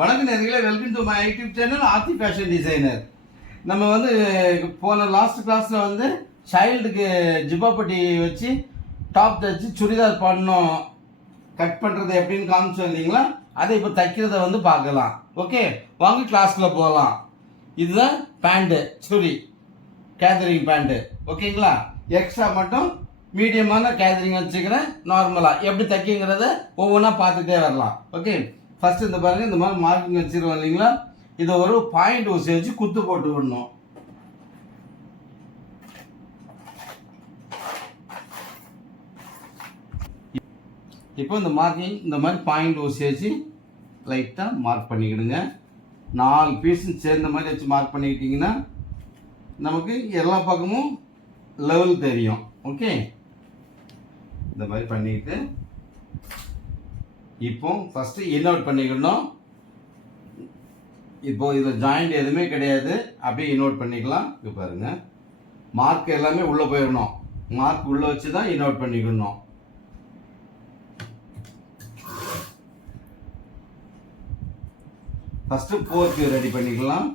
வணக்கம் நேயர்களே, welcome to my YouTube channel Aarthi fashion designer. நம்ம வந்து போன லாஸ்ட் கிளாஸில் வந்து சைல்டுக்கு ஜிப்பாப்பட்டி வச்சு டாப் தைச்சு சுடிதார் பண்ணோம். கட் பண்ணுறது எப்படின்னு காமிச்சோம் இல்லைங்களா? அதை இப்போ தைக்கிறத வந்து பார்க்கலாம். ஓகே, வாங்க கிளாஸ்க்குள்ள போகலாம். இதுதான் பேண்ட்டு, சுடி கேதரிங் பேண்ட்டு. ஓகேங்களா? எக்ஸ்ட்ரா மட்டும் மீடியமான கேதரிங் வச்சுக்கிறேன். நார்மலாக எப்படி தைக்கிங்கிறத ஒவ்வொன்றா பார்த்துட்டே வரலாம். ஓகே, ஃபஸ்ட்டு இந்த பாருங்கள், இந்த மாதிரி மார்க்கிங் வச்சுருவோம் இல்லைங்களா? இதை ஒரு பாயிண்ட் ஊசி வச்சு குத்து போட்டு விடணும். இப்போ இந்த மார்க்கிங் இந்த மாதிரி பாயிண்ட் ஊசி வச்சு லைட்டாக மார்க் பண்ணிக்கிடுங்க. 4 பீஸும் சேர்ந்த மாதிரி வச்சு மார்க் பண்ணிக்கிட்டிங்கன்னா நமக்கு எல்லா பக்கமும் லெவல் தெரியும். ஓகே, இந்த மாதிரி பண்ணிக்கிட்டு இப்போ ஃபஸ்ட்டு இன்அவுட் பண்ணிக்கணும். இப்போ இதில் ஜாயிண்ட் எதுவுமே கிடையாது, அப்படியே இன்அவுட் பண்ணிக்கலாம். இப்போ பாருங்கள், மார்க் எல்லாமே உள்ளே போயிடணும். மார்க் உள்ளே வச்சு தான் இன்அவுட் பண்ணிக்கணும். ஃபஸ்ட்டு போர்க்கு ரெடி பண்ணிக்கலாம்.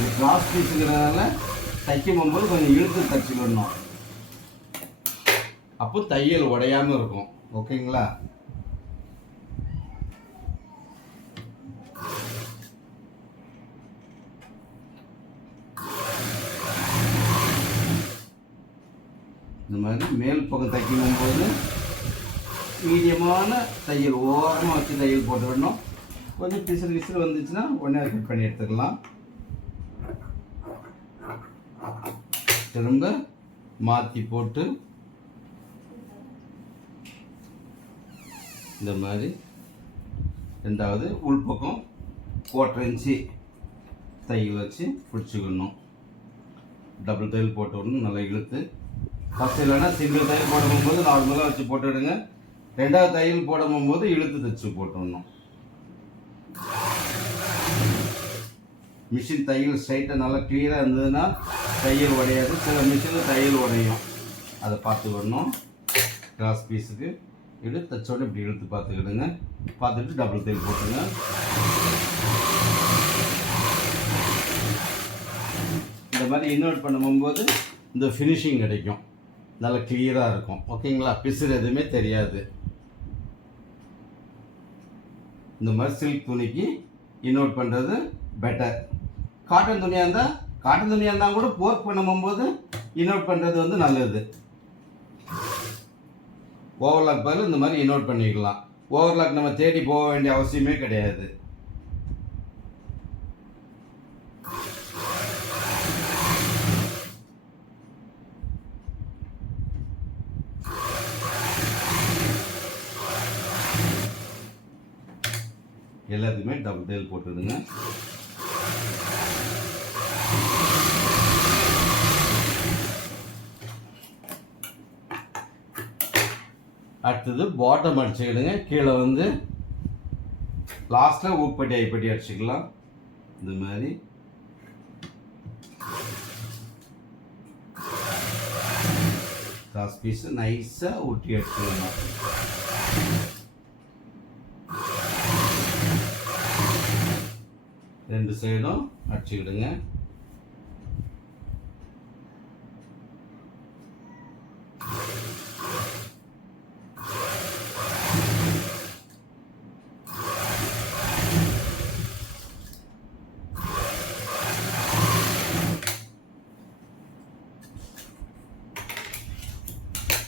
இது கிராஸ் பீஸுங்கிறதுனால தைக்கும் போகும்போது கொஞ்சம் இழுத்து தைச்சிக்கணும், அப்போ தையல் உடையாமல் இருக்கும். ஓகேங்களா? இந்த மாதிரி மேல் பக்கம் தைக்கும் போது மீடியமான தையல் ஓரமாக வச்சு தையல் போட்டு விடணும். கொஞ்சம் பிசுறு வந்துச்சுன்னா உடனே கட் பண்ணி எடுத்துக்கலாம். திரும்ப மாற்றி போட்டு இந்த மாதிரி ரெண்டாவது உள்பக்கம் 1/4 இன்ச்சு தையல் வச்சு பிடிச்சிக்கணும். டபுள் தையல் போட்டு விடணும், நல்லா இழுத்து. ஃபஸ்ட் இல்லைன்னா சிங்கிள் தையல் போடும்போது நார்மலாக வச்சு போட்டுவிடுங்க. ரெண்டாவது தையல் போடும்போது இழுத்து தைச்சு போட்டுடணும். மிஷின் தையல் ஸ்ட்ரைட்டாக நல்லா கிளியராக இருந்ததுன்னா தையல் உடையாது. சில மிஷினில் தையல் உடையும், அதை பார்த்து வரணும். கிராஸ் பீஸுக்கு இப்படி தைச்சோட இப்படி இழுத்து பார்த்துக்கிடுங்க. பார்த்துட்டு டபுள் தையல் போட்டுங்க. இந்த மாதிரி இன்வெர்ட் பண்ணும்போது இந்த ஃபினிஷிங் கிடைக்கும், நல்லா கிளியராக இருக்கும். ஓகேங்களா? பிசுறு எதுவுமே தெரியாது. இந்த மாதிரி சில்க் துணிக்கு இன்வெர்ட் பண்ணுறது பெட்டர். காட்டன் துணியாக இருந்தால் கூட போர்க் பண்ணும்போது இன்வெர்ட் பண்ணுறது வந்து நல்லது. ஓவர்லாக் பதில் இந்த மாதிரி இன்வெர்ட் பண்ணிக்கலாம். ஓவர்லாக் நம்ம தேடி போக வேண்டிய அவசியமே கிடையாது. எல்லாத்துக்குமே டபுள் தையல் போட்டுடுங்க. அடுத்தது பாட்டம் அடிச்சுக்கிடுங்க. கீழே வந்து லாஸ்ட்டில் ஊப்பட்டி ஐப்பட்டி அடிச்சுக்கலாம். இந்த மாதிரி கிராஸ் பீஸு நைஸாக ஊட்டி அடிச்சுக்கணும். ரெண்டு சைடும் அடிச்சுக்கிடுங்க.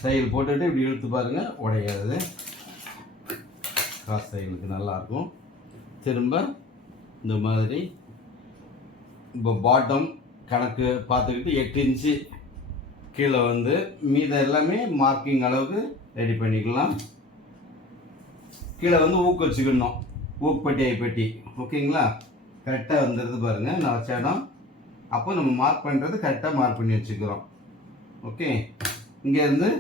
தையல் போட்டுட்டு இப்படி இழுத்து பாருங்கள், உடையாது. கிராஸ் தையலுக்கு நல்லாயிருக்கும். திரும்ப இந்த மாதிரி இப்போ பாட்டம் கணக்கு பார்த்துக்கிட்டு 8 இன்ச்சு கீழே வந்து மீத எல்லாமே மார்க்கிங் அளவுக்கு ரெடி பண்ணிக்கலாம். கீழே வந்து ஊக்கு வச்சுக்கணும், ஊக்குப்பட்டி ஐப்பட்டி. ஓகேங்களா? கரெக்டாக வந்துடுது பாருங்கள், நான் வச்ச இடம். அப்போ நம்ம மார்க் பண்ணுறது கரெக்டாக மார்க் பண்ணி வச்சுக்கிறோம். ஓகே, இங்கேருந்து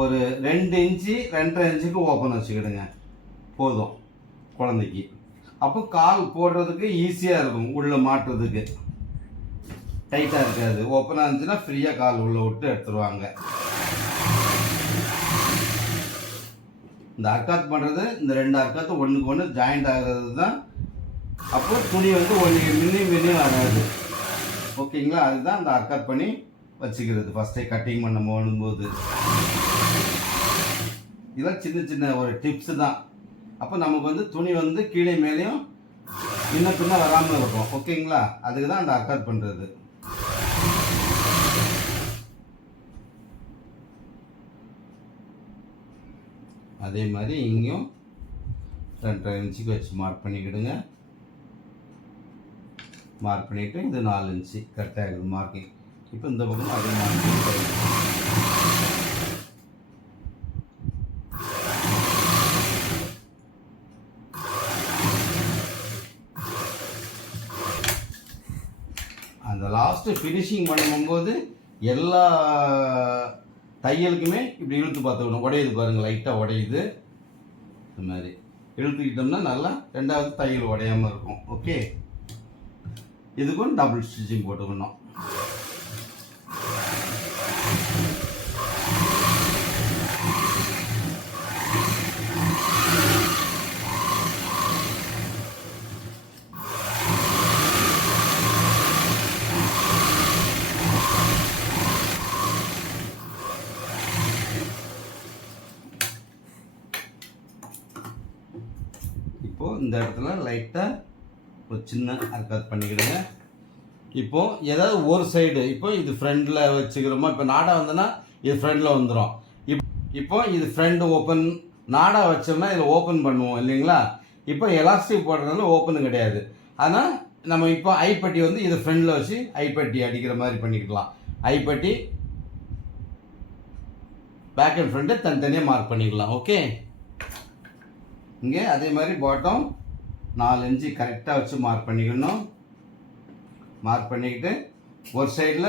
ஒரு 2 இன்ச்சு 2.5 இன்ச்சுக்கு ஓப்பன் வச்சுக்கிடுங்க, போதும் குழந்தைக்கு. அப்போ கால் போடுறதுக்கு ஈஸியாக இருக்கும், உள்ளே மாட்டுறதுக்கு. டைட்டாக இருக்காது. ஓப்பனாக இருந்துச்சுன்னா ஃப்ரீயாக கால் உள்ளே விட்டு எடுத்துருவாங்க. இந்த அர்க்காத் பண்ணுறது இந்த 2 அர்க்காத்தும் ஒன்றுக்கு ஒன்று ஜாயிண்ட் ஆகிறது தான். அப்போ துணி வந்து ஒன்று மின்னியும் வராது. ஓகேங்களா? அதுதான் அந்த அர்க்காத் பண்ணி வச்சுக்கிறது ஃபஸ்ட்டே கட்டிங் பண்ணும்போது. இதெல்லாம் சின்ன சின்ன ஒரு டிப்ஸு தான். அப்போ நமக்கு வந்து துணி வந்து கீழே மேலேயும் இன்னும் பின்ன வராமல் இருக்கும். ஓகேங்களா? அதுக்கு தான் அந்த அர்க்காத் பண்ணுறது. அதே மாதிரி இங்கேயும் 2.5 இன்ச்சுக்கு வச்சு மார்க் பண்ணிக்கிடுங்க. மார்க் பண்ணிவிட்டு இது 4 இன்ச்சு கரெக்டாக இருக்குது மார்க்கிங். இப்போ இந்த பக்கம் அதே மார்க்கிங். அந்த லாஸ்ட்டு ஃபினிஷிங் பண்ணும்போது எல்லா தையலுக்குமே இப்படி இழுத்து பார்த்துக்கணும். உடையுது பாருங்கள், லைட்டாக உடையுது. இந்த மாதிரி இழுத்துக்கிட்டோம்னா நல்லா 2வது தையல் உடையாமல் இருக்கும். ஓகே, இதுக்கும் டபுள் ஸ்டிச்சிங் போட்டுக்கணும். இப்போது இந்த இடத்துல லைட்டாக ஒரு சின்ன அர்க்காத் பண்ணிக்கிடுங்க. இப்போது ஏதாவது ஒரு சைடு, இப்போ இது ஃப்ரண்டில் வச்சுக்கிறோமா, இப்போ நாடா வந்தோன்னா இது ஃப்ரண்டில் வந்துடும். இப்போ இது ஃப்ரண்ட் ஓப்பன், நாடா வச்சோம்னா இதில் ஓப்பன் பண்ணுவோம் இல்லைங்களா? இப்போ எலாஸ்டிக் போடுறதுனால ஓப்பன் கிடையாது. ஆனால் நம்ம இப்போ ஐப்பட்டி வந்து இதை ஃப்ரண்டில் வச்சு ஐப்பட்டி அடிக்கிற மாதிரி பண்ணிக்கலாம். ஐப்பட்டி பேக் அண்ட் ஃப்ரண்ட்டு தனித்தனியாக மார்க் பண்ணிக்கலாம். ஓகே, இங்கே அதே மாதிரி பாட்டம் 4 இன்ச்சு கரெக்டாக வச்சு மார்க் பண்ணிக்கணும். மார்க் பண்ணிக்கிட்டு ஒரு சைடில்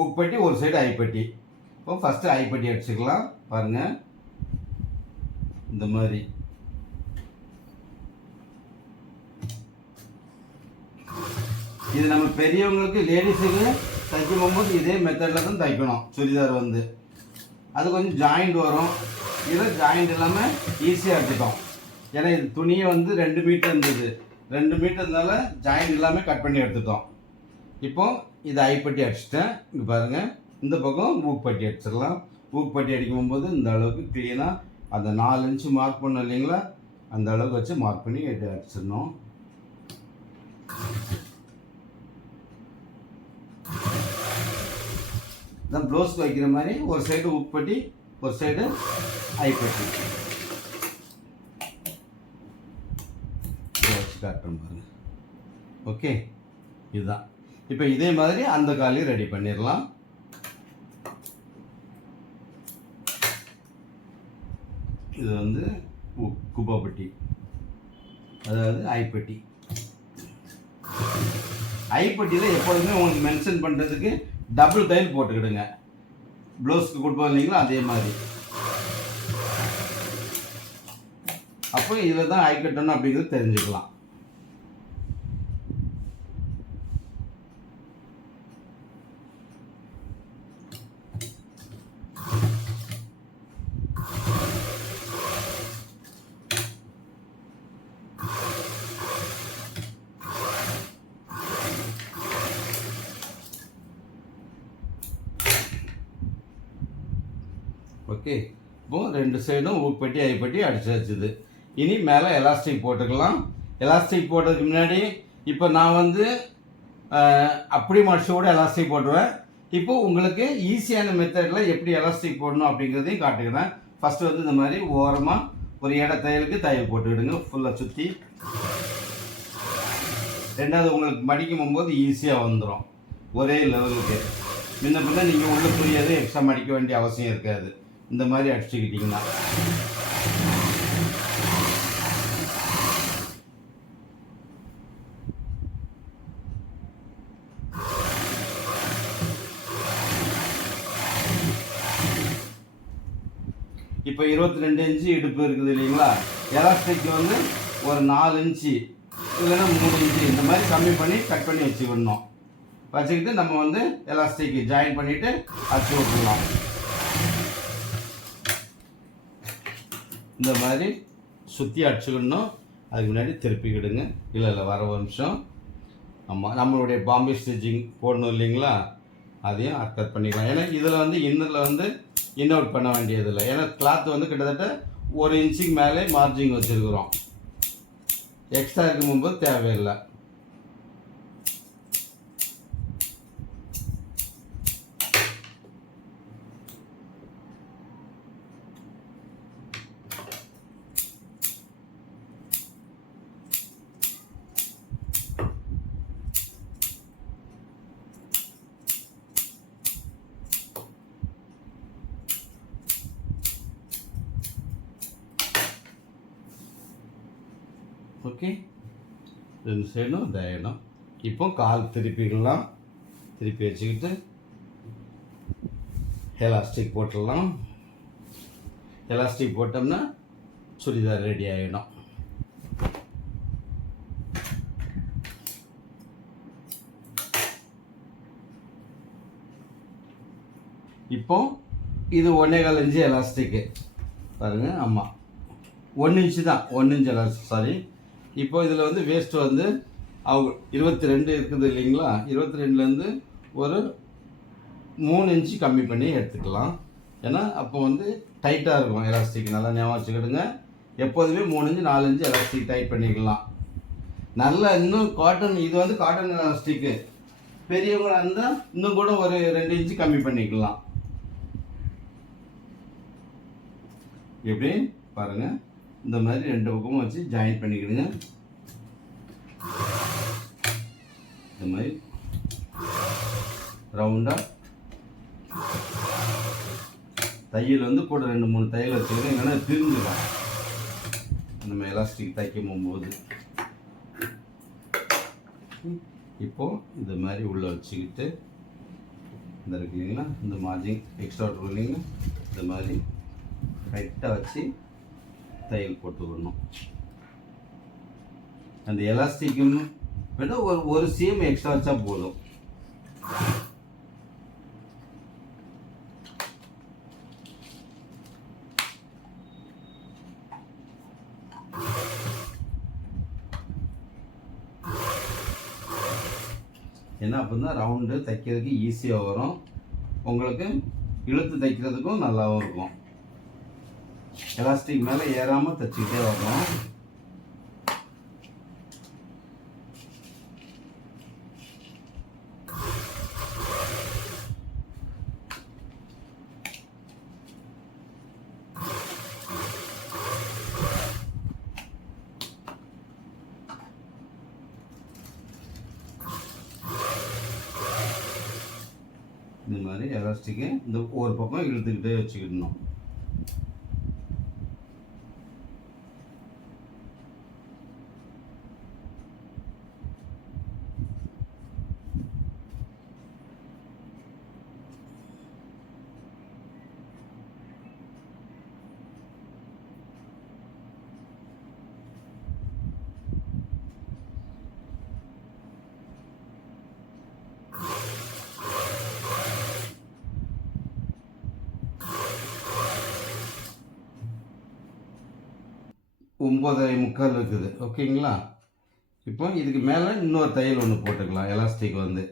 ஊக்பட்டி, ஒரு சைடு ஐப்பட்டி. இப்போ ஃபஸ்ட்டு ஐப்பட்டி அடிச்சுக்கலாம். பாருங்கள், இந்த மாதிரி இது நம்ம பெரியவங்களுக்கு லேடிஸுக்கு தைக்கும் போகும்போது இதே மெத்தடில் தான் தைக்கணும். சுடிதார் வந்து அது கொஞ்சம் ஜாயிண்ட் வரும். இதில் ஜாயிண்ட் இல்லாமல் ஈஸியாக எடுத்துட்டோம். ஏன்னா இது துணியை வந்து 2 மீட்டர் இருந்தது, 2 மீட்டர்னால ஜாயிண்ட் இல்லாமல் கட் பண்ணி எடுத்துட்டோம். இப்போ இது ஐப்பட்டி அடிச்சிட்டேன். இங்கே பாருங்கள், இந்த பக்கம் ஊக்பட்டி அடிச்சிடலாம். ஊக்பட்டி அடிக்கும் போது இந்த அளவுக்கு க்ளீனாக அந்த 4 இன்ச்சு மார்க் பண்ணோம் இல்லைங்களா, அந்த அளவுக்கு வச்சு மார்க் பண்ணி அடிச்சிடணும். தான் ப்ளவுஸ்க்கு வைக்கிற மாதிரி ஒரு சைடு ஊக்பட்டி, ஒரு சைடு ஐப்பட்டி வச்சு காட்டுறோம் பாருங்க. ஓகே, இதுதான். இப்போ இதே மாதிரி அந்த காலையும் ரெடி பண்ணிடலாம். இது வந்து குப்பாப்பட்டி, அதாவது ஐப்பட்டி. ஐப்பட்டியில் எப்பொழுதுமே உங்களுக்கு மென்ஷன் பண்ணுறதுக்கு டபுள் தையல் போட்டுக்கிடுங்க. ப்ளவுஸ்க்கு கொடுப்போம் இல்லைங்களா, அதே மாதிரி. அப்போ இதில் தான் ஐ கட்டணும் அப்படிங்கிறது தெரிஞ்சுக்கலாம். ஓகே, இப்போது 2 சைடும் ஊக்பட்டி ஐப்பட்டி அடிச்சு வச்சுது. இனி மேலே எலாஸ்டிக் போட்டுக்கலாம். எலாஸ்டிக் போட்டதுக்கு முன்னாடி இப்போ நான் வந்து அப்படி மடிச்சோட எலாஸ்டிக் போட்டுருவேன். இப்போது உங்களுக்கு ஈஸியான மெத்தடில் எப்படி எலாஸ்டிக் போடணும் அப்படிங்கிறதையும் காட்டுக்கிறேன். ஃபஸ்ட்டு வந்து இந்த மாதிரி ஓரமாக ஒரு தையலுக்கு தையல் போட்டுக்கிடுங்க ஃபுல்லாக சுற்றி. 2வது உங்களுக்கு மடிக்கும் போது ஈஸியாக வந்துடும், ஒரே லெவலுக்கு. முன்ன பின்ன நீங்கள் உள்ள புரியாது, எக்ஸ்ட்ரா மடிக்க வேண்டிய அவசியம் இருக்காது. இந்த மாதிரி அடிச்சுக்கிட்டிங்கன்னா இப்போ 22 இன்ச்சு இடுப்பு இருக்குது இல்லைங்களா, எலாஸ்டிக் வந்து ஒரு 4 இன்ச்சு இல்லைன்னா 3 இன்ச்சு இந்த மாதிரி கம்மி பண்ணி கட் பண்ணி வச்சுக்கணும். வச்சுக்கிட்டு நம்ம வந்து எலாஸ்டிக் ஜாயின் பண்ணிவிட்டு அடிச்சு விட்டுடலாம். இந்த மாதிரி சுற்றி அடிச்சுக்கணும். அதுக்கு முன்னாடி திருப்பிக்கிடுங்க. இல்லை வர ஒரு நிமிஷம். ஆமாம், நம்மளுடைய பாம்பே ஸ்டிச்சிங் போடணும் இல்லைங்களா, அதையும் கட் பண்ணிக்கலாம். ஏன்னா இதில் வந்து இன்னரில் வந்து இன்னவுட் பண்ண வேண்டியதில்லை. ஏன்னா கிளாத் வந்து கிட்டத்தட்ட 1 இன்ச்சுக்கு மேலே மார்ஜிங் வச்சுருக்குறோம். எக்ஸ்ட்ரா இருக்கும்போது தேவையில்லை. ஓகே, 2 சைடும் இதாகிடும். இப்போ கால் திருப்பிக்கலாம். திருப்பி வச்சுக்கிட்டு எலாஸ்டிக் போட்டுடலாம். எலாஸ்டிக் போட்டோம்னா சுடிதார் ரெடி ஆகிடும். இப்போ இது 1.25 இன்ச்சு எலாஸ்டிக்கு பாருங்கள். ஆமாம், 1 இன்ச்சு தான், 1 இன்ச் எலாஸ்டிக், சாரி. இப்போ இதில் வந்து வேஸ்ட் வந்து அவங்க 22 இருக்குது இல்லைங்களா, 22லேருந்து ஒரு 3 இன்ச்சு கம்மி பண்ணி எடுத்துக்கலாம். ஏன்னா அப்போ வந்து டைட்டாக இருக்கும் எலாஸ்டிக். நல்லா ஞாபகம் வச்சுக்கிடுங்க. எப்போதுமே 3 இன்ச்சு 4 இன்ச்சு எலாஸ்டிக் டைட் பண்ணிக்கலாம். நல்லா இன்னும் காட்டன், இது வந்து காட்டன் எலாஸ்டிக்கு. பெரியவங்களாக இருந்தால் இன்னும் கூட ஒரு 2 இன்ச்சு கம்மி பண்ணிக்கலாம். எப்படி பாருங்கள், இந்த மாதிரி 2 பக்கமும் வச்சு ஜாயின் பண்ணிக்கிடுங்க. இந்த மாதிரி ரவுண்டாக தையல் வந்து கூட 2-3 தையல் வச்சுக்கிட்டு, இல்லைன்னா பிரிஞ்சுடும் நம்ம எலாஸ்டிக் தைக்கும் போகும்போது. இப்போது இந்த மாதிரி உள்ளே வச்சுக்கிட்டு, இந்த இருக்கு இல்லைங்களா, இந்த மார்ஜின் எக்ஸ்ட்ரா இருக்கும் இல்லைங்களா, இந்த மாதிரி டைட்டாக வச்சு தையல் போட்டுக்கணும். அந்த எலாஸ்டிக்கும் வேணா ஒரு சீம் எக்ஸ்ட்ரா வச்சா போதும். ஏன்னா அப்போ தான் ரவுண்டு தைக்கிறதுக்கு ஈஸியாக வரும், உங்களுக்கு இழுத்து தைக்கிறதுக்கும் நல்லாவும் இருக்கும். எலாஸ்டிக் மேலே ஏறாமல் தைச்சிக்கிட்டே வரணும். இந்த மாதிரி எலாஸ்டிக்கை இந்த ஒரு பக்கம் இழுத்துக்கிட்டே வச்சுக்கிடணும். ஒம்பதரை முக்கால் இருக்குது. ஓகேங்களா, இப்போ இதுக்கு மேலே இன்னொரு தையல் ஒன்று போட்டுக்கலாம். எலாஸ்டிக் வந்து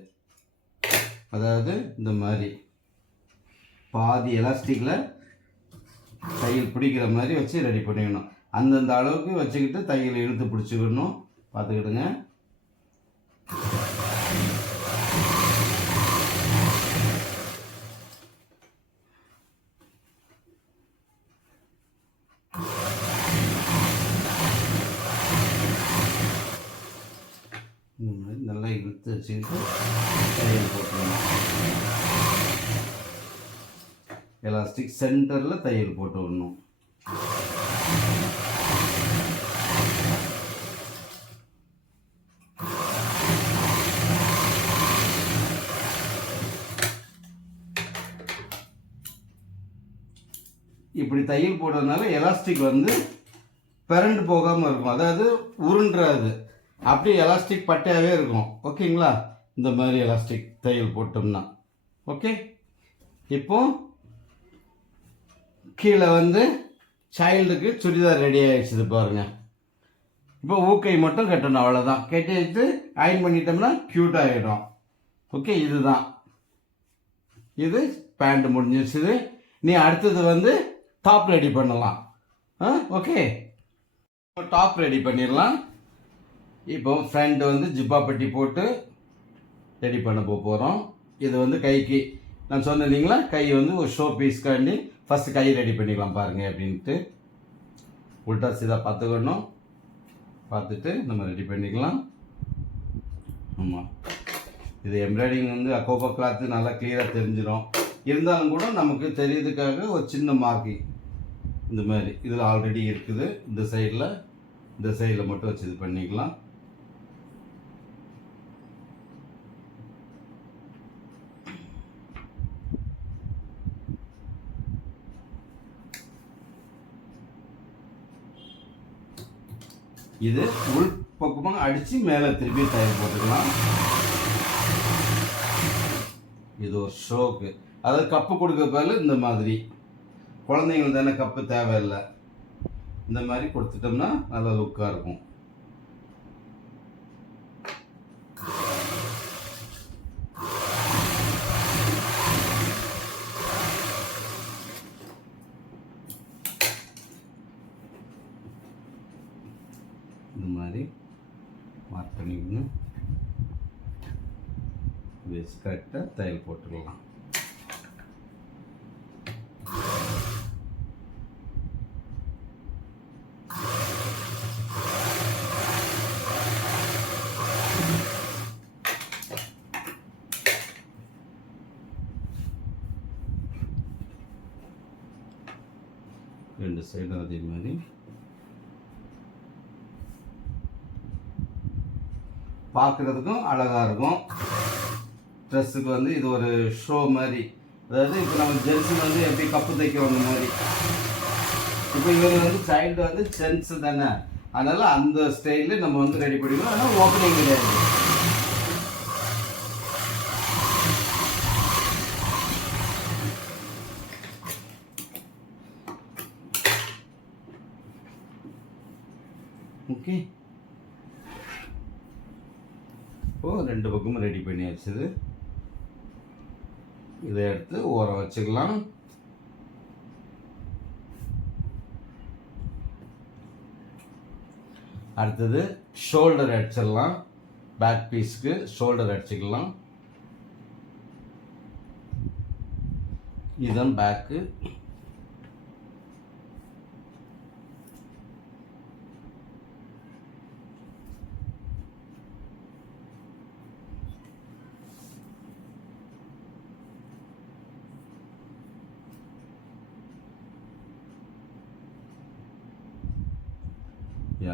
அதாவது இந்த மாதிரி பாதி எலாஸ்டிக்கில் தையல் பிடிக்கிற மாதிரி வச்சு ரெடி பண்ணிக்கணும். அந்தந்த அளவுக்கு வச்சுக்கிட்டு தையல் இழுத்து பிடிச்சிக்கணும். பார்த்துக்கிடுங்க. இந்த மாதிரி நல்லா இழுத்து வச்சுக்கிட்டு தையல் போட்டுக்கணும். எலாஸ்டிக் சென்டரில் தையல் போட்டு விடணும். இப்படி தையல் போடுறதுனால எலாஸ்டிக் வந்து பிறண்டு போகாமல் இருக்கும், அதாவது உருண்டுறாது, அப்படியே எலாஸ்டிக் பட்டையாகவே இருக்கும். ஓகேங்களா, இந்த மாதிரி எலாஸ்டிக் தையல் போட்டோம்னா. ஓகே, இப்போ கீழே வந்து சைல்டுக்கு சுடிதார் ரெடி ஆகிடுச்சுது பாருங்கள். இப்போ ஊக்கை மட்டும் கட்டணும், அவ்வளோதான். கட்டி வச்சு அயன் பண்ணிட்டோம்னா க்யூட் ஆகிடும். ஓகே, இதுதான் இது பேண்ட் முடிஞ்சிடுச்சுது. நீ அடுத்தது வந்து டாப் ரெடி பண்ணலாம். ஓகே, டாப் ரெடி பண்ணிடலாம். இப்போ ஃப்ரண்ட் வந்து ஜிப்பா பட்டி போட்டு ரெடி பண்ண போகிறோம். இது வந்து கைக்கு நான் சொன்னேன் இல்லைங்களா, கை வந்து ஒரு ஷோ பீஸ்க்காண்டி ஃபஸ்ட்டு கை ரெடி பண்ணிக்கலாம் பாருங்கள் அப்படின்ட்டு. உல்ட்டா சீதா பார்த்துக்கணும், பார்த்துட்டு நம்ம ரெடி பண்ணிக்கலாம். ஆமாம், இது எம்ப்ராய்டிங் வந்து அக்கோபா கிளாத்து நல்லா கிளியராக தெரிஞ்சிடும். இருந்தாலும் கூட நமக்கு தெரியுறதுக்காக ஒரு சின்ன மார்க்கிங் இந்த மாதிரி இதில் ஆல்ரெடி இருக்குது. இந்த சைடில் மட்டும் வச்சு இது பண்ணிக்கலாம். இது உள் பக்கமாக அடித்து மேலே திருப்பி தையல் போட்டுக்கலாம். இது ஒரு ஷோக்கு, அதாவது கப்பு கொடுக்க பதில் இந்த மாதிரி குழந்தைங்களுக்கு தானே கப்பு தேவையில்லை, இந்த மாதிரி கொடுத்துட்டோம்னா நல்லா லுக்காக இருக்கும். இந்த மாதிரி மார்க் பண்ணிக்கணும். வேஸ்ட் கரெக்டாக தையல் போட்டுக்கலாம். ரெண்டு சைடும் அதே மாதிரி பார்க்குறதுக்கும் அழகாக இருக்கும். ட்ரெஸ்ஸுக்கு வந்து இது ஒரு ஷோ மாதிரி, அதாவது இப்போ நம்ம ஜென்ஸு வந்து எப்படி கப்பு தைக்கிறோம் அந்த மாதிரி. இப்போ இவர் வந்து சைல்டு வந்து ஜென்ஸு தானே, அதனால் அந்த ஸ்டைலில் நம்ம வந்து ரெடி பண்ணிக்கணும். ஆனால் ஓப்பனிங் கிடையாது. ஓகே, இப்போது ரெண்டு பக்கமும் ரெடி பண்ணியாச்சுது. இதை எடுத்து ஓரம் வச்சுக்கலாம். அடுத்தது ஷோல்டர் அடிச்சிடலாம். பேக் பீஸ்க்கு ஷோல்டர் அடிச்சுக்கலாம். இதுதான் பேக்கு.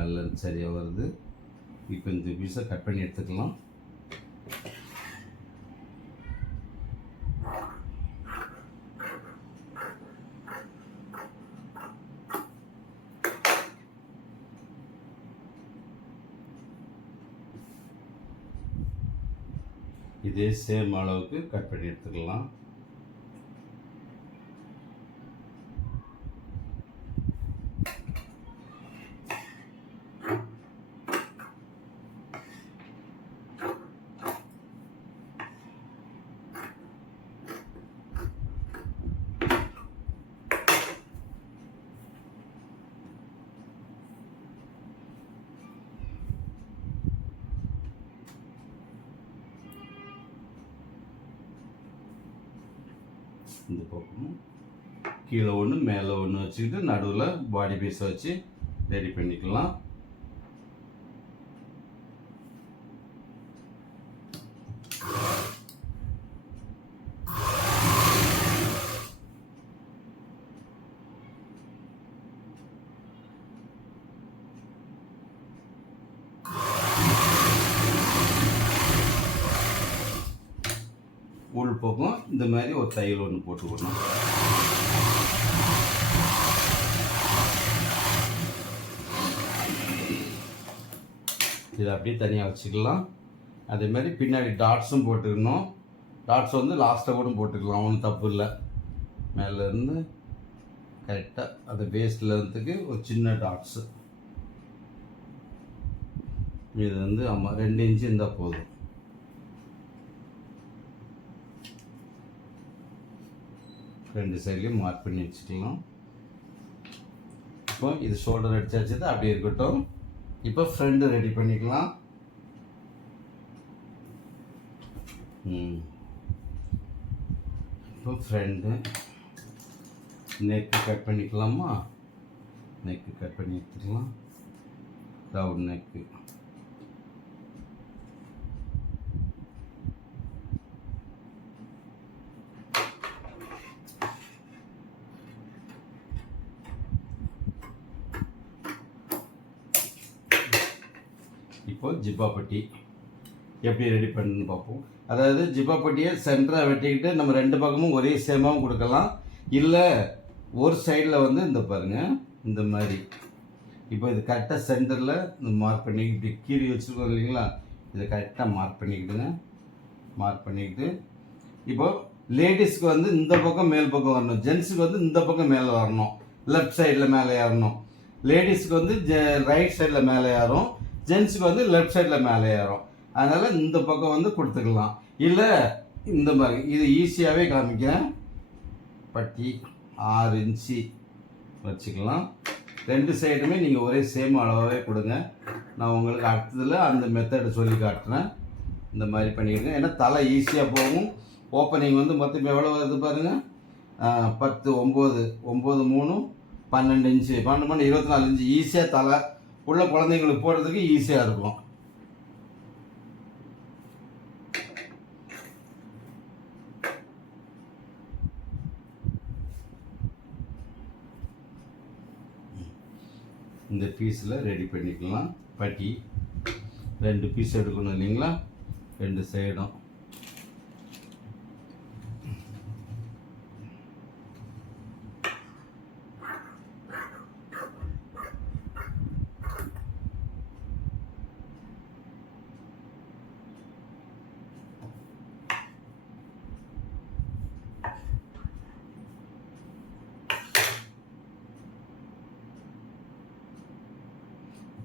எல்லாம் சரியாக வருது. இப்போ இந்த பீஸை கட் பண்ணி எடுத்துக்கலாம். இதே சேம் அளவுக்கு கட் பண்ணி எடுத்துக்கலாம். இந்த பக்கமும் கீழே ஒன்று மேலே ஒன்று வச்சுக்கிட்டு நடுவில் பாடி பீஸை வச்சு ரெடி பண்ணிக்கலாம். உள் பக்கம் இந்த மாதிரி ஒரு தையல் ஒன்று போட்டுக்கணும். இதை அப்படியே தனியாக வச்சுக்கலாம். அதே மாதிரி பின்னாடி டாட்ஸும் போட்டுக்கணும். டாட்ஸ் வந்து லாஸ்ட்டாக கூட போட்டுக்கலாம், ஒன்றும் தப்பு இல்லை. மேலேருந்து கரெக்டாக அது வேஸ்ட்டில் இருந்துக்கு ஒரு சின்ன டாட்ஸு. இது வந்து ஆமாம் 2 இன்ச்சு இருந்தால் போதும். ரெண்டு சைட்லேயும் மார்க் பண்ணி வச்சுக்கலாம். இப்போ இது ஷோல்டர் அடிச்சாச்சு, அப்படியே இருக்கட்டும். இப்போ ஃப்ரண்ட் ரெடி பண்ணிக்கலாம். இப்போ ஃப்ரண்ட்டு நெக்கு கட் பண்ணிக்கலாமா? நெக்கு கட் பண்ணி எடுத்துக்கலாம். Round neck. இப்போ ஜிப்பா பட்டி எப்படி ரெடி பண்ணுன்னு பார்ப்போம். அதாவது ஜிப்பா பட்டியை சென்டராக வெட்டிக்கிட்டு நம்ம 2 பக்கமும் ஒரே சேமாகவும் கொடுக்கலாம். இல்லை ஒரு சைடில் வந்து இந்த பாருங்கள் இந்த மாதிரி. இப்போ இது கரெக்டாக சென்டரில் இந்த மார்க் பண்ணி இப்படி கீறி வச்சுருக்கோம் இல்லைங்களா, இதை கரெக்டாக மார்க் பண்ணிக்கிட்டுங்க. மார்க் பண்ணிக்கிட்டு இப்போது லேடிஸ்க்கு வந்து இந்த பக்கம் மேல் பக்கம் வரணும், ஜென்ஸுக்கு வந்து இந்த பக்கம் மேலே வரணும், லெஃப்ட் சைடில் மேலே ஏறணும். லேடிஸ்க்கு வந்து ரைட் சைடில் மேலே ஏறும், ஜென்ஸுக்கு வந்து லெஃப்ட் சைடில் மேலே ஏறும். அதனால் இந்த பக்கம் வந்து கொடுத்துக்கலாம். இல்லை இந்த மாதிரி இது ஈஸியாகவே காமிக்கிறேன். பட்டி 6 இன்ச்சு வச்சுக்கலாம். 2 சைடுமே நீங்கள் ஒரே சேம் அளவாகவே கொடுங்க. நான் உங்களுக்கு அடுத்ததில் அந்த மெத்தடு சொல்லி காட்டுறேன். இந்த மாதிரி பண்ணிக்கிடுங்க. ஏன்னா தலை ஈஸியாக போகும். ஓப்பனிங் வந்து மொத்தம் எவ்வளோ வருது பாருங்கள். 10 9 9 3 12 இன்ச்சு 12 24 இன்ச்சு. ஈஸியாக தலை உள்ள குழந்தைங்களுக்கு போடுறதுக்கு ஈஸியாக இருக்கும். இந்த பீஸில் ரெடி பண்ணிக்கலாம். பட்டி 2 பீஸ் எடுக்கணும் இல்லைங்களா, 2 சைடும்.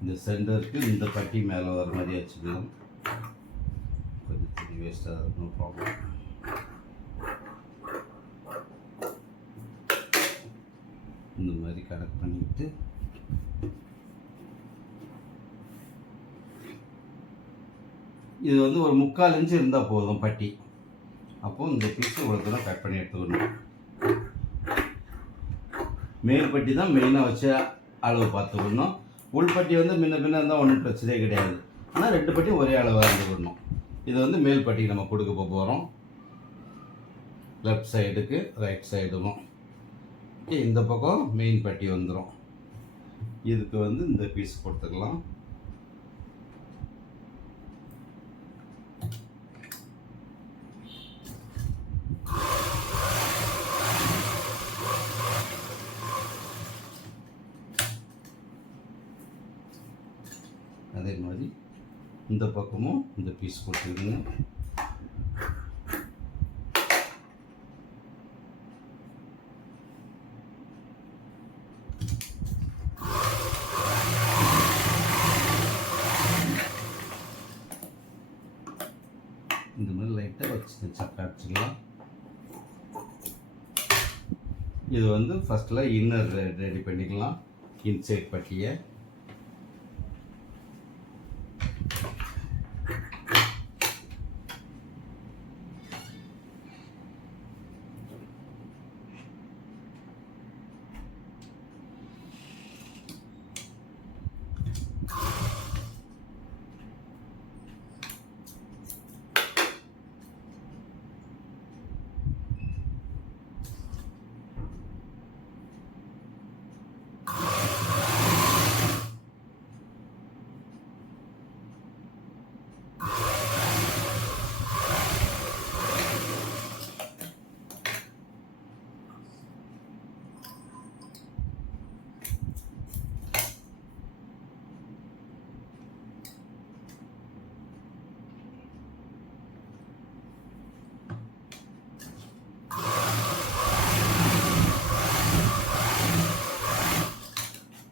இந்த சென்டருக்கு இந்த பட்டி மேலே வர மாதிரி வச்சுக்கலாம். கொஞ்சம் துணி வேஸ்ட்டாக இருக்கும், ப்ராப்ளம். இந்த மாதிரி கனெக்ட் பண்ணிக்கிட்டு இது வந்து ஒரு 3/4 இன்ச்சு இருந்தால் போதும் பட்டி. அப்போது இந்த பீஸை இவ்வளோ தூரம் கட் பண்ணி எடுத்துக்கணும். மேல் பட்டி தான் மெயினாக வச்ச அளவு பார்த்துக்கணும். உள்பட்டி வந்து முன்ன பின்ன இருந்தால் ஒன்றும் பிரச்சனையே கிடையாது. ஆனால் 2 பட்டியும் ஒரே அளவாக இருந்துக்கணும். இது வந்து மேல் பட்டிக்கு நம்ம கொடுக்க போகிறோம். லெஃப்ட் சைடுக்கு ரைட் சைடும். இந்த பக்கம் மெயின் பட்டி வந்துடும். இதுக்கு வந்து இந்த பீஸ் கொடுத்துக்கலாம். அதே மாதிரி இந்த பக்கமும் இந்த பீஸ் கொடுத்துருங்க. இந்த மாதிரி லைட்டாக வச்சு சக்காச்சிக்கலாம். இது வந்து ஃபஸ்ட்டில் இன்னர் ரெடி பண்ணிக்கலாம். இன்சைட் பட்டியை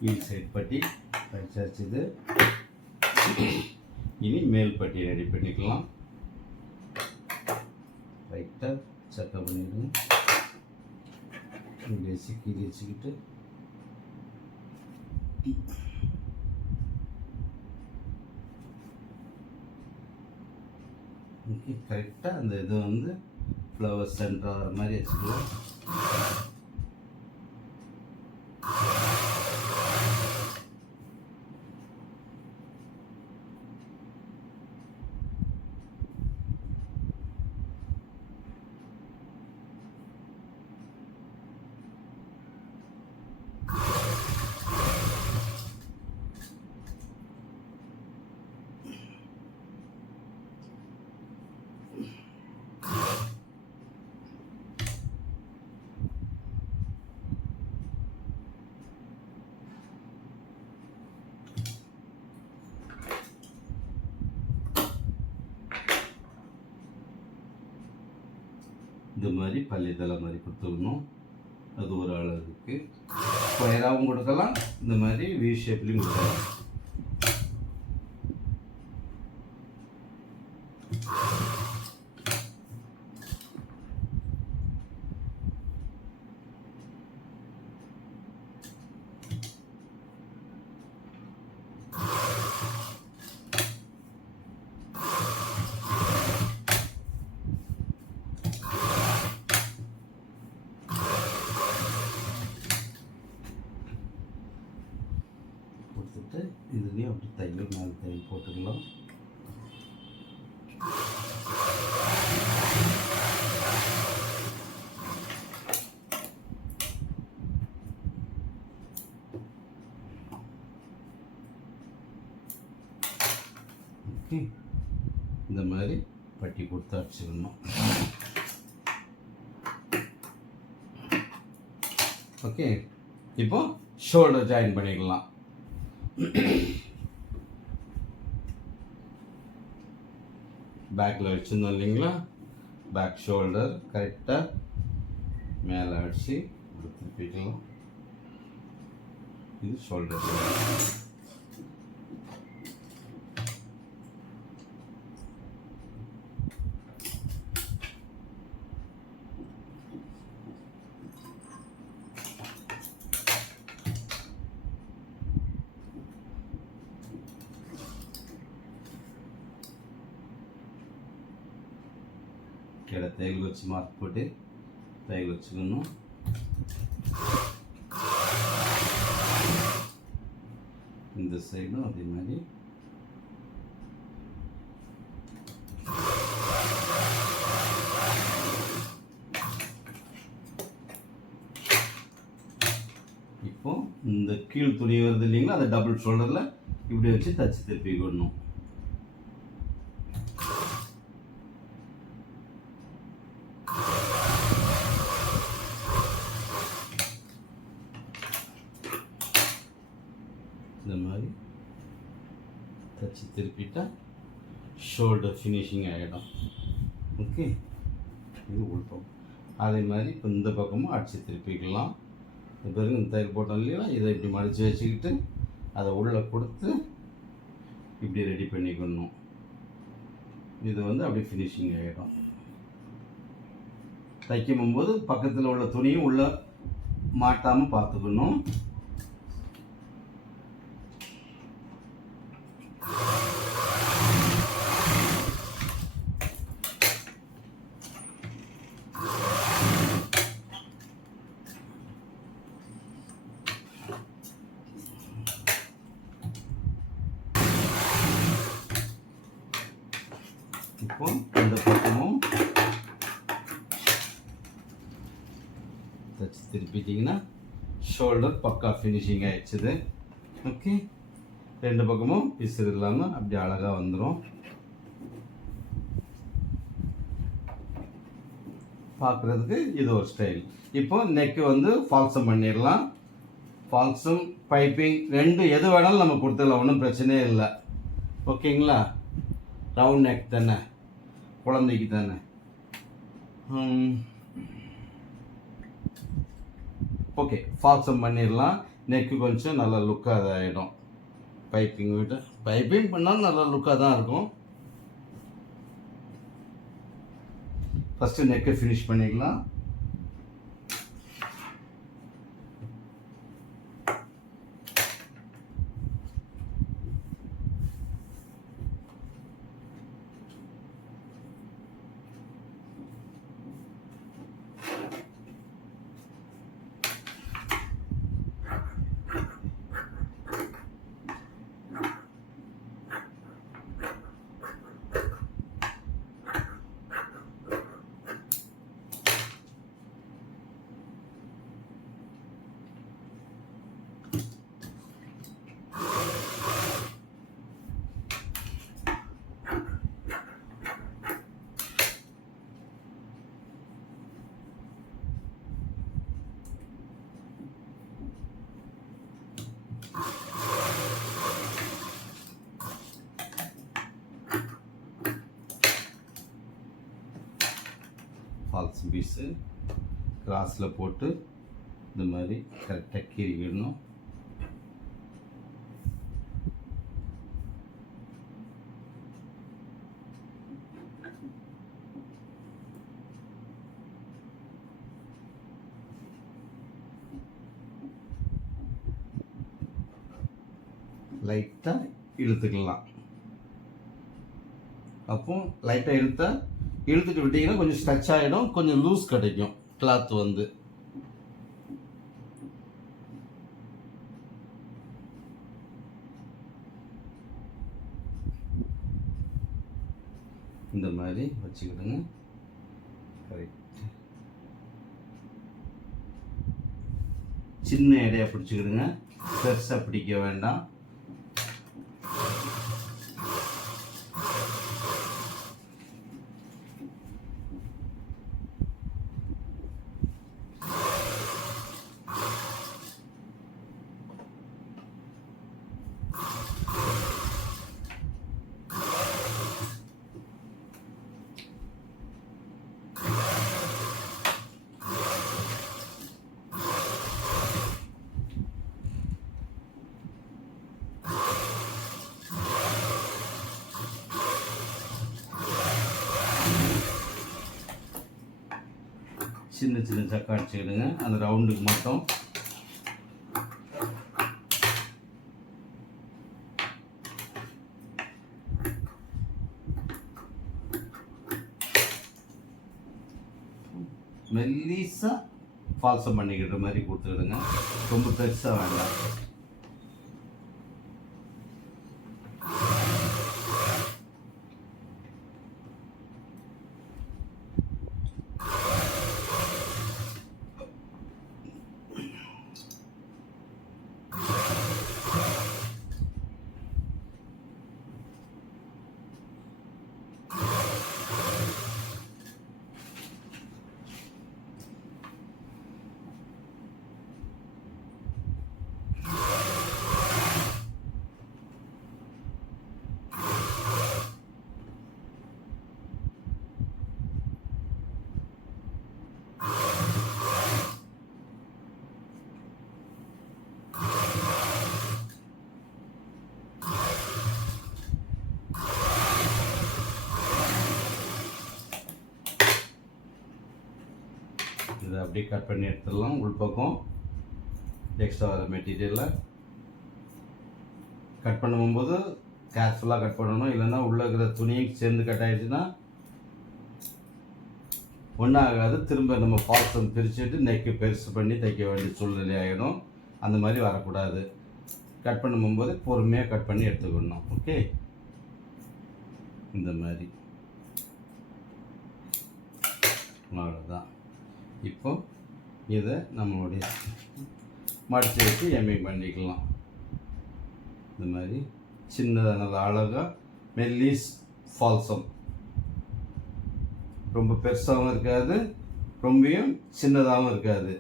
கீழ் சைட் பட்டி வச்சாச்சுது. இனி மேல் பட்டி ரெடி பண்ணிக்கலாம். ரைட்டாக செக்கப் பண்ணிடுங்க. இங்கே வச்சுக்கிட்டு கரெக்டாக அந்த இது வந்து ஃப்ளவர் சென்டர் ஆகிற மாதிரி வச்சுக்கலாம். இந்த மாதிரி பள்ளித்தலை மாதிரி கொடுத்துக்கணும். அது ஒரு அளவுக்கு ஸ்கொயராகவும் கொடுக்கலாம், இந்த மாதிரி வி ஷேப்லையும் கொடுக்கலாம். இதுலேயும் அப்படி தையல் மேலே தையல் போட்டுக்கலாம். ஓகே, இந்த மாதிரி பட்டி கொடுத்து அடிச்சுக்கணும். ஓகே, இப்போ ஷோல்டர் ஜாயின் பண்ணிக்கலாம். பேக்கில் வச்சுருந்தோம் இல்லைங்களா, பேக் ஷோல்டர் கரெக்டாக மேலே அடித்து திருப்பிக்கலாம். இது ஷோல்டர். கீழே தையல் வச்சு மார்க் போட்டு தையல் வச்சுக்கணும். இந்த சைடும் அதே மாதிரி. இப்போ இந்த கீழ் துணி வருது இல்லைங்களா, அதை டபுள் ஷோல்டரில் இப்படி வச்சு தச்சு திருப்பி விடணும். இந்த மாதிரி தச்சு திருப்பிட்டா ஷோல்டர் ஃபினிஷிங் ஆகிடும். ஓகே, இது உள்பக்கம். அதே மாதிரி இப்போ இந்த பக்கமும் அடித்து திருப்பிக்கலாம். இப்போ இந்த தையல் போட்டோம் இல்லையா, இதை இப்படி மடித்து வச்சுக்கிட்டு அதை உள்ளே கொடுத்து இப்படி ரெடி பண்ணிக்கணும். இது வந்து அப்படி ஃபினிஷிங் ஆகிடும். தைக்கும் போது பக்கத்தில் உள்ள துணியும் உள்ளே மாட்டாமல் பார்த்துக்கணும். இப்போ இந்த பக்கமும் தச்சு திருப்பிட்டிங்கன்னா ஷோல்டர் பக்கா ஃபினிஷிங் ஆயிடுச்சுது. ஓகே, ரெண்டு பக்கமும் பிசுறு இல்லாமல் அப்படி அழகாக வந்துடும். பார்க்குறதுக்கு இது ஒரு ஸ்டைல். இப்போ நெக்கு வந்து ஃபால்சம் பண்ணிடலாம். ஃபால்சம் பைப்பிங் ரெண்டு எது வேணாலும் நம்ம கொடுத்துடலாம், ஒன்றும் பிரச்சனையே இல்லை. ஓகேங்களா, ரவுண்ட் நெக் தானே, குழந்தைக்கு தானே. ஓகே, ஃபால்சம் பண்ணிடலாம். நெக்கு கொஞ்சம் நல்லா லுக்காக இதாகிடும். பைப்பிங் பண்ணாலும் நல்லா லுக்காக தான் இருக்கும். ஃபஸ்ட்டு நெக்கை ஃபினிஷ் பண்ணிக்கலாம். ஃபால்ஸ் பீஸு கிராஸில் போட்டு இந்த மாதிரி கரெக்டாக கீறிக்கிடணும். லைட்டாக இழுத்துக்கலாம். அப்போ லைட்டாக இழுத்துட்டு விட்டிங்கன்னா கொஞ்சம் ஸ்ட்ரெச் ஆகிடும், கொஞ்சம் லூஸ் கிடைக்கும் கிளாத் வந்து. இந்த மாதிரி வச்சுக்கிடுங்க. கரெக்ட். சின்ன எடையாக பிடிச்சிக்கிடுங்க, பெருசாக பிடிக்க வேண்டாம். சின்ன சின்ன சக்கை அடிச்சுக்கிடுங்க அந்த ரவுண்டுக்கு மட்டும். மெல்லிஸாக ஃபால்சம் பண்ணிக்கிற மாதிரி கொடுத்துக்கிடுங்க, ரொம்ப பெருசாக வேண்டாம். இதை அப்படியே கட் பண்ணி எடுத்துடலாம். உள்பக்கம் எக்ஸ்ட்ரா வர மெட்டீரியலை கட் பண்ணும்போது கேர்ஃபுல்லாக கட் பண்ணணும், இல்லைன்னா உள்ளே இருக்கிற துணியும் சேர்ந்து கட் ஆகிடுச்சுன்னா ஒன்றும் ஆகாது. திரும்ப நம்ம ஃபால்ஸை பிரிச்சுட்டு நெக்கு பெருசு பண்ணி தைக்க வேண்டிய சூழ்நிலை ஆகிடும். அந்த மாதிரி வரக்கூடாது. கட் பண்ணும்போது பொறுமையாக கட் பண்ணி எடுத்துக்கணும். ஓகே, இந்த மாதிரி அவ்வளோதான். இப்போ இதை நம்மளுடைய மடித்து வச்சு எம்மிங் பண்ணிக்கலாம். இந்த மாதிரி சின்னதாக நல்லா அழகாக மெல்லிஸ் ஃபால்சம், ரொம்ப பெருசாகவும் இருக்காது, ரொம்பவும் சின்னதாகவும் இருக்காது,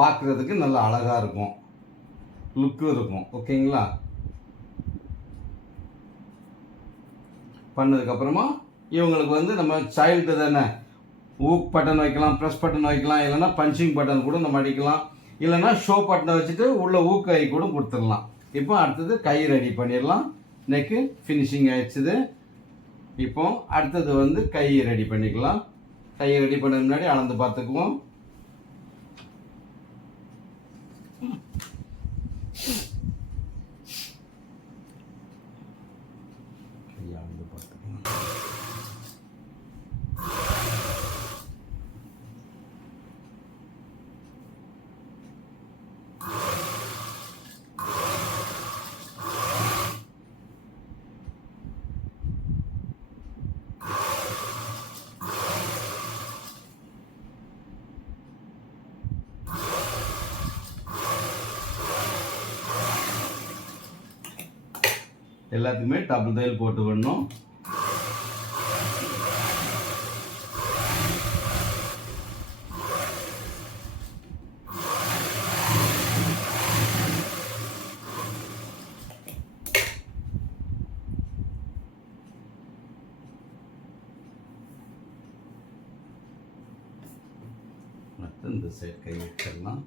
பார்க்குறதுக்கு நல்லா அழகாக இருக்கும், லுக்கும் இருக்கும். ஓகேங்களா? பண்ணதுக்கப்புறமா இவங்களுக்கு வந்து நம்ம சைல்டு தானே, ஊக் பட்டன் வைக்கலாம், ப்ரெஸ் பட்டன் வைக்கலாம், இல்லைன்னா பஞ்சிங் பட்டன் கூட நம்ம அடிக்கலாம், இல்லைன்னா ஷோ பட்டனை வச்சுட்டு உள்ள ஊக் கை கூட கொடுத்துடலாம். இப்போ அடுத்தது கை ரெடி பண்ணிடலாம். நெக்கு ஃபினிஷிங் ஆயிடுச்சுது. இப்போ அடுத்தது வந்து கை ரெடி பண்ணிக்கலாம். கையை ரெடி பண்ண முன்னாடி அளந்து பார்த்துக்குவோம். கையை அளந்து பார்த்துக்கலாம். எல்லாத்துக்குமே டபுள் தையல் போட்டு விடணும். இந்த சைட் கை வச்சிடலாம்.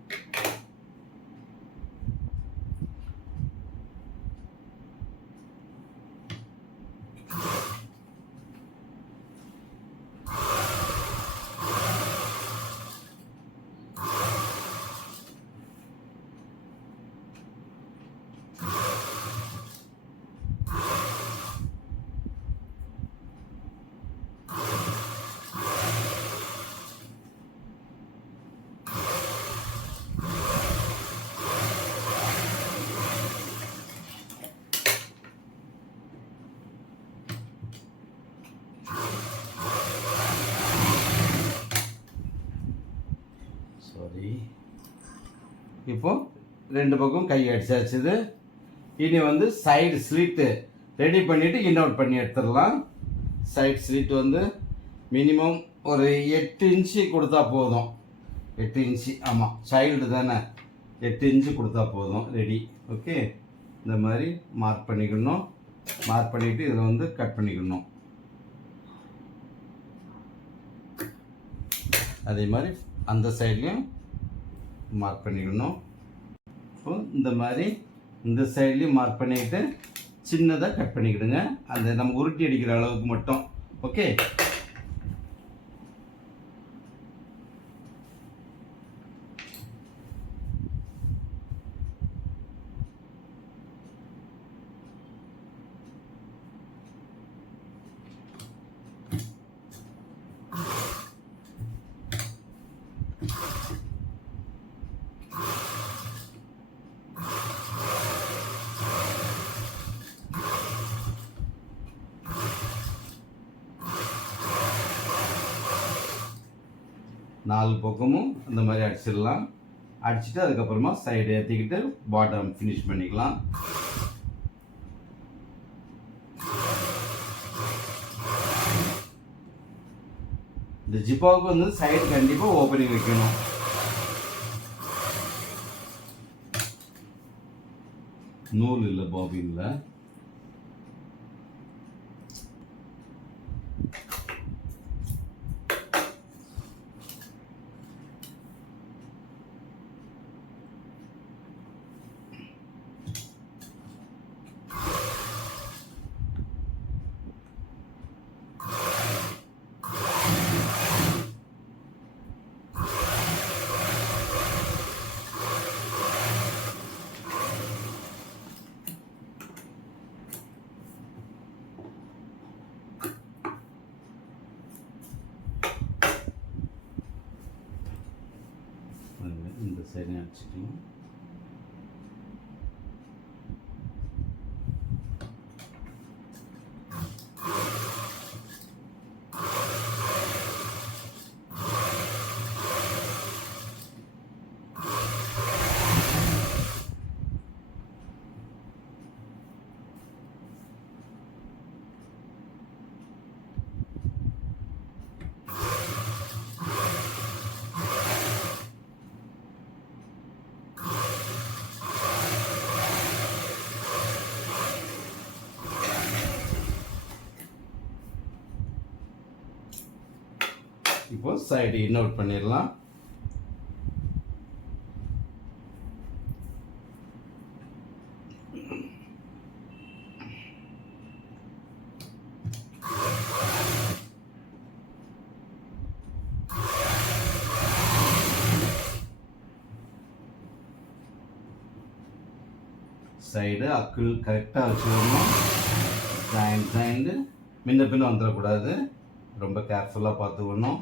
இப்போ ரெண்டு பக்கம் கை அடிச்சாச்சுது. இனி வந்து சைடு ஸ்லிட்டு ரெடி பண்ணிவிட்டு இன்அவுட் பண்ணி எடுத்துடலாம். சைடு ஸ்லிட் வந்து மினிமம் ஒரு 8 இன்ச்சு கொடுத்தா போதும். 8 இன்ச்சு, ஆமாம் சைல்டு தானே, 8 இன்ச்சு கொடுத்தா போதும். ரெடி. ஓகே, இந்த மாதிரி மார்க் பண்ணிக்கணும். மார்க் பண்ணிவிட்டு இதில் வந்து கட் பண்ணிக்கணும். அதே மாதிரி அந்த சைட்லேயும் மார்க் பண்ணிக்கணும். இப்போ இந்த மாதிரி இந்த சைட்லேயும் மார்க் பண்ணிக்கிட்டு சின்னதாக கட் பண்ணிக்கிடுங்க. அந்த நம்ம உருட்டி அடிக்கிற அளவுக்கு மட்டும். ஓகே, நாலு பக்கமும் இந்த மாதிரி அடிச்சிடலாம். அடிச்சுட்டு அதுக்கப்புறமா சைடு ஏற்றிக்கிட்டு பாட்டம் ஃபினிஷ் பண்ணிக்கலாம். இந்த ஜிப்பாவுக்கு வந்து சைடு கண்டிப்பாக ஓப்பனிங் வைக்கணும். நூல் இல்லை பாபின்ல. இந்த சைடு அடிச்சிட்டோம். இப்போ சைடு இன்னோட் பண்ணிடலாம். சைடு அக்குள் கரெக்டாக வச்சுக்கணும். ஜாயிண்ட் முன்ன பின்ன வந்துடக்கூடாது, ரொம்ப கேர்ஃபுல்லாக பார்த்துக்கணும்.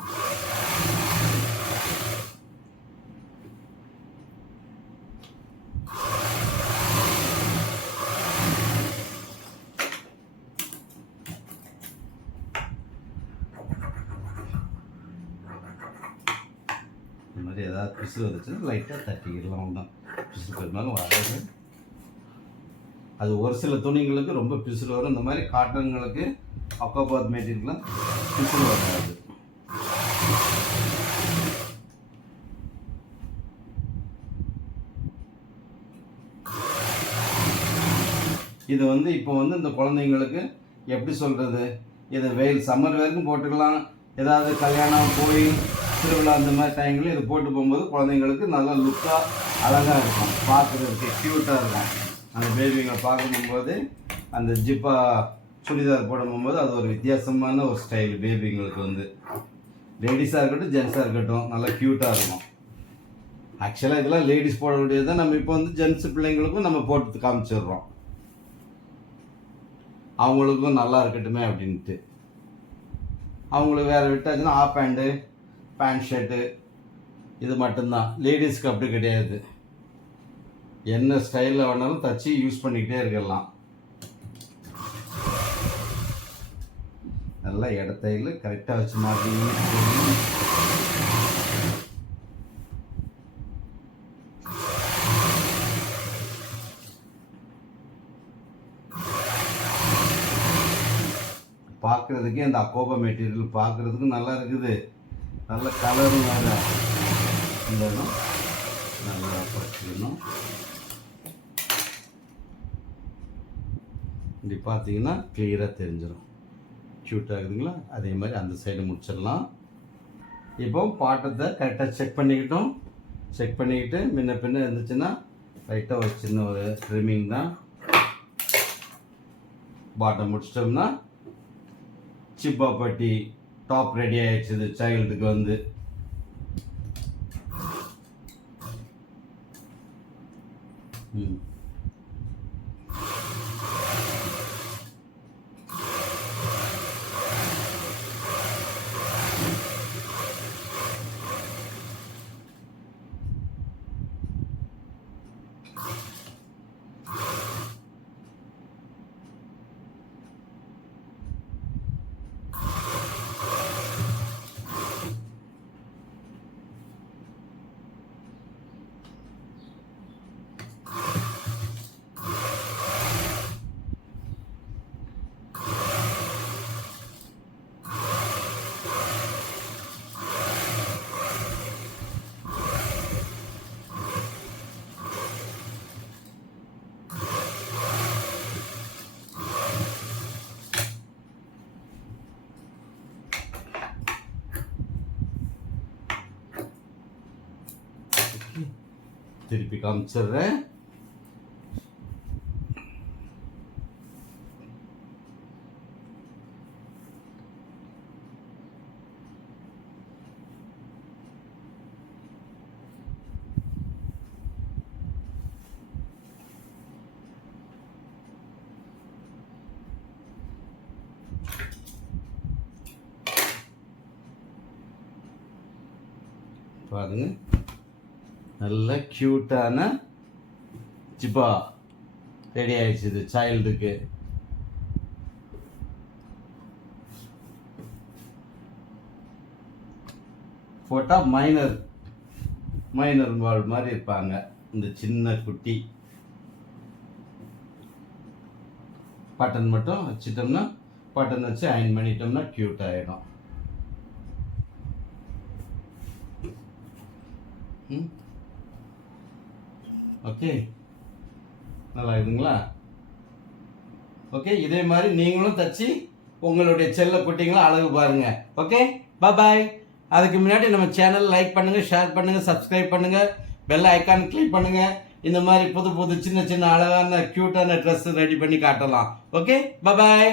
இந்த மாதிரி ஏதாவது பிசு வந்துச்சுன்னா லைட்டாக தட்டிக்கலாம் தான். பிசு பெருமாலும் வராது. அது ஒரு சில துணிங்களுக்கு ரொம்ப பிசுறு வரும். இந்த மாதிரி காட்டன்களுக்கு அக்கோபாத் மெட்டீரியல்லாம் பிசுறு வராது. இது வந்து இப்போ வந்து இந்த குழந்தைங்களுக்கு எப்படி சொல்கிறது, இதை வெயில் சம்மர் வரைக்கும் போட்டுக்கலாம். ஏதாவது கல்யாணம் கோயில் திருவிழா அந்த மாதிரி டைம்ல இதை போட்டு போகும்போது குழந்தைங்களுக்கு நல்லா லுக்காக அழகாக இருக்கும், பார்க்குறதுக்கு க்யூட்டாக இருக்கும். அந்த பேபிங்களை பார்க்கும்போது அந்த ஜிப்பா சுடிதார் போடும்போது அது ஒரு வித்தியாசமான ஒரு ஸ்டைல். பேபிங்களுக்கு வந்து லேடிஸாக இருக்கட்டும் ஜென்ஸாக இருக்கட்டும் நல்லா க்யூட்டாக இருக்கும். ஆக்சுவலாக இதெல்லாம் லேடிஸ் போட வேண்டியது, நம்ம இப்போ வந்து ஜென்ஸு பிள்ளைங்களுக்கும் நம்ம போட்டு காமிச்சிடுறோம், அவங்களுக்கும் நல்லா இருக்கட்டுமே அப்படின்ட்டு. அவங்களுக்கு வேறு விட்டாச்சுன்னா ஆஃப் பேண்ட்டு பேண்ட் ஷர்ட்டு இது மட்டும்தான். லேடிஸ்க்கு அப்படி கிடையாது, என்ன ஸ்டைலில் வேணாலும் தச்சு யூஸ் பண்ணிக்கிட்டே இருக்கலாம். நல்லா இடத்தையில் கரெக்டாக வச்சு மாட்டிங்க. பார்க்குறதுக்கே அந்த அக்கோபா மெட்டீரியல் பார்க்குறதுக்கு நல்லா இருக்குது, நல்ல கலரும் வேறு. இந்த இடம் நல்லா படிச்சுக்கணும். இப்படி பார்த்தீங்கன்னா கிளியராக தெரிஞ்சிடும், க்யூட்டாக இருக்குதுங்களா. அதே மாதிரி அந்த சைடு முடிச்சிடலாம். இப்போ பாட்டத்தை கரெக்டாக செக் பண்ணிக்கிட்டோம். செக் பண்ணிக்கிட்டு முன்ன பின்ன இருந்துச்சுன்னா லைட்டாக ஒரு சின்ன ஒரு ட்ரிம்மிங் தான். பாட்டம் முடிச்சிட்டோம்னா சிப்பா பட்டி டாப் ரெடி ஆகிடுச்சு சைல்டுக்கு வந்து. திருப்பி காமிச்சிடுறேன். பாருங்க, நல்ல க்யூட்டான ஜிப்பா ரெடி ஆயிடுச்சு இது சைல்டுக்கு. போட்டா மைனர் பால் மாதிரி இருப்பாங்க இந்த சின்ன குட்டி. பட்டன் மட்டும் வச்சுட்டோம்னா, பட்டன் வச்சு அயன் பண்ணிட்டோம்னா க்யூட் ஆகிடும். ஓகே, நல்லா இருக்குங்களா? ஓகே, இதே மாதிரி நீங்களும் தச்சு உங்களுடைய செல்ல குட்டிங்களும் அழகு பாருங்க. ஓகே, பாய். அதுக்கு முன்னாடி நம்ம சேனல் லைக் பண்ணுங்கள், ஷேர் பண்ணுங்கள், சப்ஸ்கிரைப் பண்ணுங்கள், பெல் ஐக்கான் கிளிக் பண்ணுங்கள். இந்த மாதிரி புது புது சின்ன சின்ன அழகான க்யூட்டான ட்ரெஸ் ரெடி பண்ணி காட்டலாம். ஓகே, பாய்.